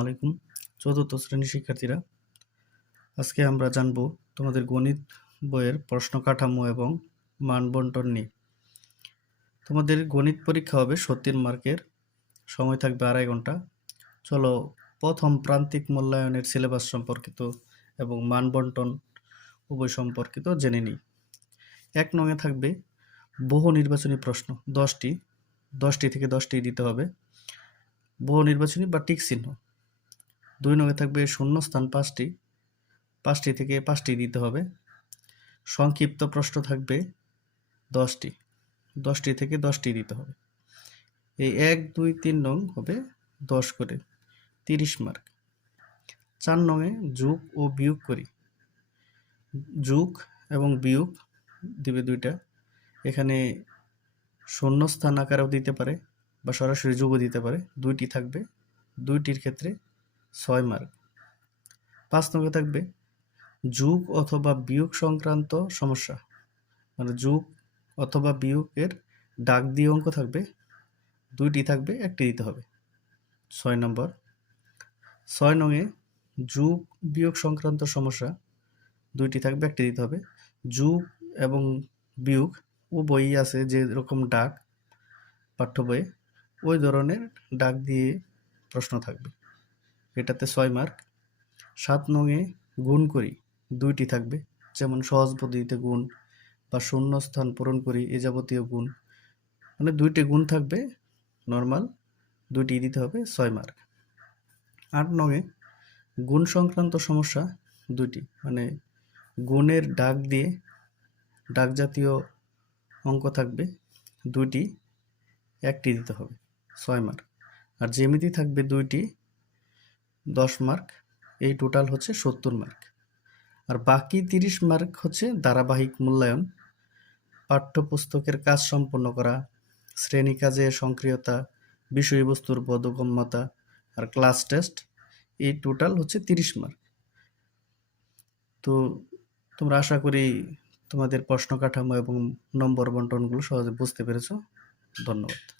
আলাইকুম। চতুর্থ শ্রেণীর শিক্ষার্থীরা, আজকে আমরা জানব তোমাদের গণিত বইয়ের প্রশ্ন কাঠামো এবং মান বন্টন নিয়ে। তোমাদের গণিত পরীক্ষা হবে 70 মার্কের, সময় থাকবে 2.5 ঘন্টা। চলো প্রথম প্রান্তিক মূল্যায়নের সিলেবাস সম্পর্কিত এবং মান বন্টন উভয় সম্পর্কিত জেনে নিই। 1 নংয়ে থাকবে বহু নির্বাচনী প্রশ্ন 10টি থেকে 10টি দিতে হবে, বহু নির্বাচনী বা টিক চিহ্ন। 2 নংয়ে থাকবে শূন্যস্থান 5টি থেকে 5টি দিতে হবে। সংক্ষিপ্ত প্রশ্ন থাকবে 10টি থেকে 10টি দিতে হবে। এই 1, 2, 3 নং হবে 10 করে, 30 মার্ক। 4 নংয়ে যোগ ও বিয়োগ করি, যোগ এবং বিয়োগ দিবে 2টা। এখানে শূন্যস্থান আকারেও দিতে পারে বা সরাসরি যোগও দিতে পারে, 2টি থাকবে, 2টির ক্ষেত্রে 6 মার্ক। 5 নংয়ে থাকবে যোগ অথবা বিয়োগ সংক্রান্ত সমস্যা, মানে যোগ অথবা বিয়োগের ডাক দিয়ে অঙ্ক থাকবে, 2টি থাকবে, 1টি দিতে হবে, 6 নম্বর। 6 নংয়ে যোগ বিয়োগ সংক্রান্ত সমস্যা, 2টি থাকবে, 1টি দিতে হবে। যোগ এবং বিয়োগ উভয়ই আছে, যে রকম ডাক পাঠ্য বইয়ে ওই ধরনের ডাক দিয়ে প্রশ্ন থাকবে, এটাতে 6 মার্ক। 7 নংয়ে গুণ করি, 2টি থাকবে, যেমন সহজ পদ্ধতিতে গুণ বা শূন্যস্থান পূরণ করি, এ যাবতীয় গুণ, মানে 2টি গুণ থাকবে নর্মাল, 2টি দিতে হবে, 6 মার্ক। 8 নংয়ে গুণ সংক্রান্ত সমস্যা, 2টি, মানে গুণের ডাক দিয়ে ডাক জাতীয় অঙ্ক থাকবে, 2টি, 1টি দিতে হবে, 6 মার্ক। আর জ্যামিতি থাকবে 2টি, 10 মার্ক। এই টোটাল হচ্ছে 70 মার্ক। আর বাকি 30 মার্ক হচ্ছে ধারাবাহিক মূল্যায়ন, পাঠ্যপুস্তকের কাজ সম্পন্ন করা, শ্রেণী কাজে সক্রিয়তা, বিষয়বস্তুর বোধগম্যতা আর ক্লাস টেস্ট। এই টোটাল হচ্ছে 30 মার্ক। তো তোমরা আশা করি তোমাদের প্রশ্ন কাঠামো এবং নম্বর বন্টনগুলো সহজে বুঝতে পেরেছো। ধন্যবাদ।